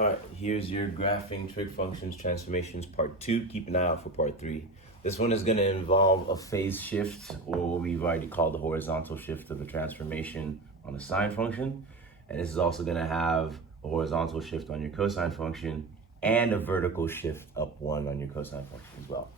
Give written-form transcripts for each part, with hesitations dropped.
All right, here's your graphing trig functions transformations part 2. Keep an eye out for part 3. This one is going to involve a phase shift, or what we've already called the horizontal shift of a transformation on a sine function. And this is also going to have a horizontal shift on your cosine function and a vertical shift up 1 on your cosine function as well.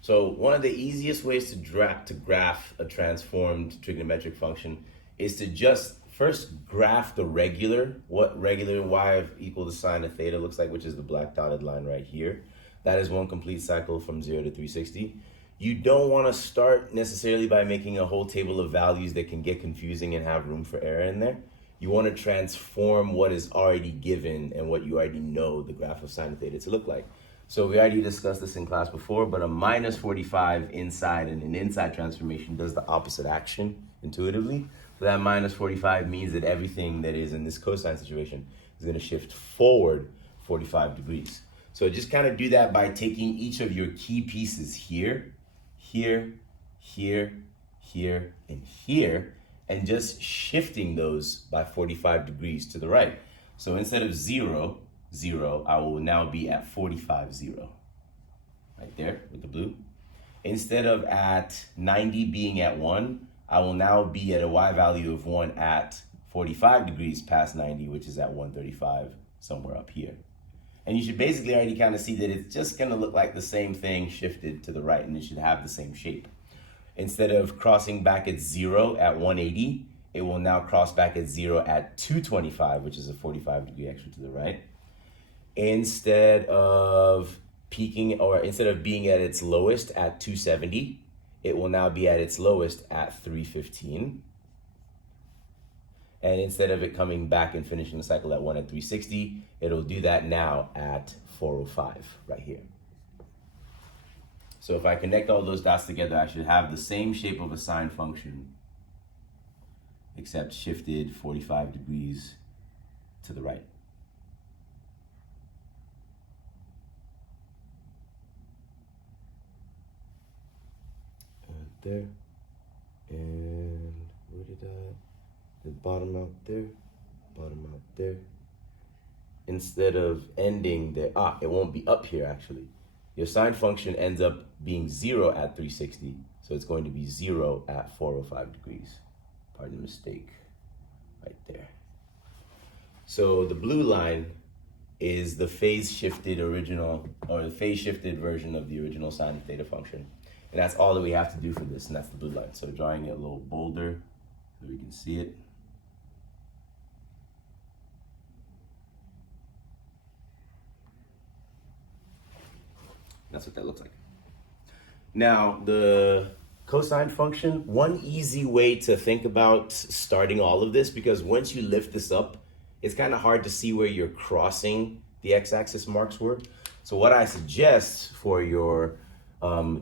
So one of the easiest ways to graph a transformed trigonometric function is to just first graph the regular, what regular y equal to sine of theta looks like, which is the black dotted line right here. That is one complete cycle from 0 to 360. You don't want to start necessarily by making a whole table of values that can get confusing and have room for error in there. You want to transform what is already given and what you already know the graph of sine of theta to look like. So we already discussed this in class before, but a minus 45 inside and an inside transformation does the opposite action intuitively. So that minus 45 means that everything that is in this cosine situation is going to shift forward 45 degrees. So just kind of do that by taking each of your key pieces here, here, here, here, and here, and just shifting those by 45 degrees to the right. So instead of 0, 0, I will now be at 45, 0. Right there with the blue. Instead of at 90 being at 1, I will now be at a y value of 1 at 45 degrees past 90, which is at 135, somewhere up here. And you should basically already kind of see that it's just going to look like the same thing shifted to the right, and it should have the same shape. Instead of crossing back at 0 at 180, it will now cross back at 0 at 225, which is a 45 degree extra to the right. Instead of being at its lowest at 270, it will now be at its lowest at 315. And instead of it coming back and finishing the cycle at 1 at 360, it'll do that now at 405 right here. So if I connect all those dots together, I should have the same shape of a sine function, except shifted 45 degrees to the right. There, and where did the bottom out there, bottom out there. Instead of ending there, it won't be up here actually. Your sine function ends up being 0 at 360, so it's going to be 0 at 405 degrees. Pardon the mistake, right there. So the blue line is the phase shifted original, or the phase shifted version of the original sine of theta function. And that's all that we have to do for this, and that's the blue line. So drawing it a little bolder so we can see it. That's what that looks like. Now, the cosine function, one easy way to think about starting all of this, because once you lift this up, it's kind of hard to see where you're crossing the x-axis marks were. So what I suggest for your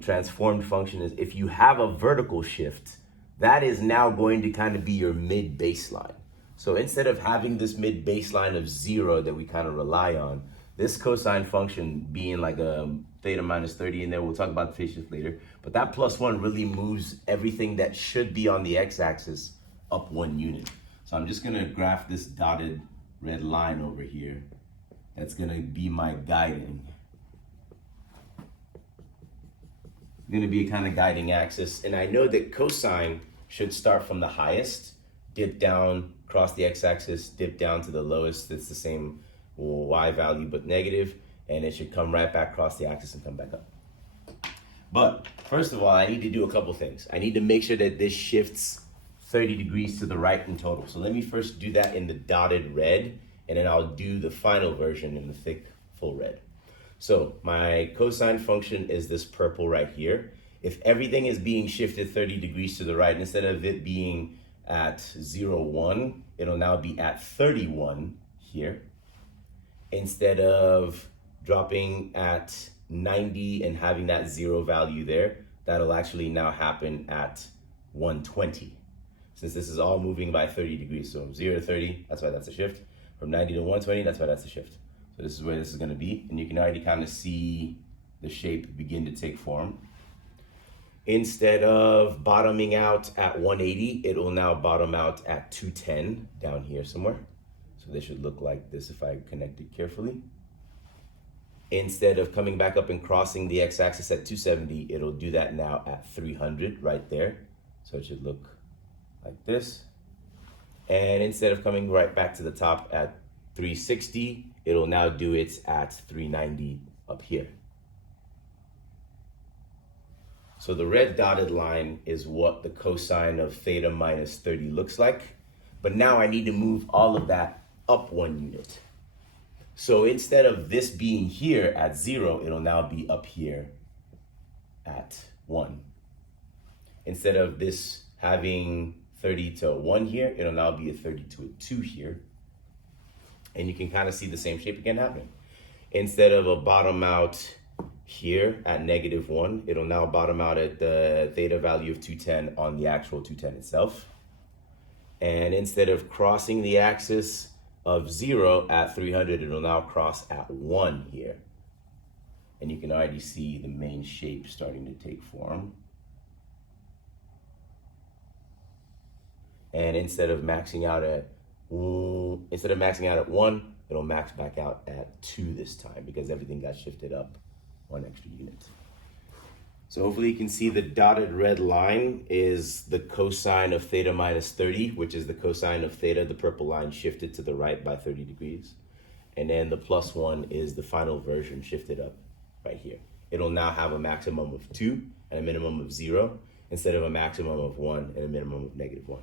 transformed function is if you have a vertical shift, that is now going to kind of be your mid baseline. So instead of having this mid baseline of 0 that we kind of rely on, this cosine function being like a theta minus 30 in there, we'll talk about the phase shift later, but that plus 1 really moves everything that should be on the x-axis up 1 unit. So I'm just going to graph this dotted red line over here. That's going to be my guiding. Going to be a kind of guiding axis, and I know that cosine should start from the highest, dip down, cross the x-axis, dip down to the lowest. It's the same y value but negative, and it should come right back across the axis and come back up. But first of all, I need to do a couple things. I need to make sure that this shifts 30 degrees to the right in total. So let me first do that in the dotted red, and then I'll do the final version in the thick full red. So my cosine function is this purple right here. If everything is being shifted 30 degrees to the right, instead of it being at 0, 1, it'll now be at 31 here. Instead of dropping at 90 and having that 0 value there, that'll actually now happen at 120. Since this is all moving by 30 degrees. So 0 to 30, that's why that's a shift. From 90 to 120, that's why that's a shift. So this is where this is going to be, and you can already kind of see the shape begin to take form. Instead of bottoming out at 180, it will now bottom out at 210 down here somewhere. So this should look like this if I connect it carefully. Instead of coming back up and crossing the x-axis at 270, it'll do that now at 300 right there. So it should look like this. And instead of coming right back to the top at 360, it'll now do it at 390 up here. So the red dotted line is what the cosine of theta minus 30 looks like. But now I need to move all of that up 1 unit. So instead of this being here at 0, it'll now be up here at 1. Instead of this having 30 to 1 here, it'll now be a 30 to a 2 here. And you can kind of see the same shape again happening. Instead of a bottom out here at -1, it'll now bottom out at the theta value of 210 on the actual 210 itself. And instead of crossing the axis of 0 at 300, it'll now cross at 1 here. And you can already see the main shape starting to take form. And instead of maxing out at 1, it'll max back out at 2 this time because everything got shifted up 1 extra unit. So hopefully you can see the dotted red line is the cosine of theta minus 30, which is the cosine of theta, the purple line shifted to the right by 30 degrees. And then the +1 is the final version shifted up right here. It'll now have a maximum of 2 and a minimum of 0 instead of a maximum of 1 and a minimum of -1.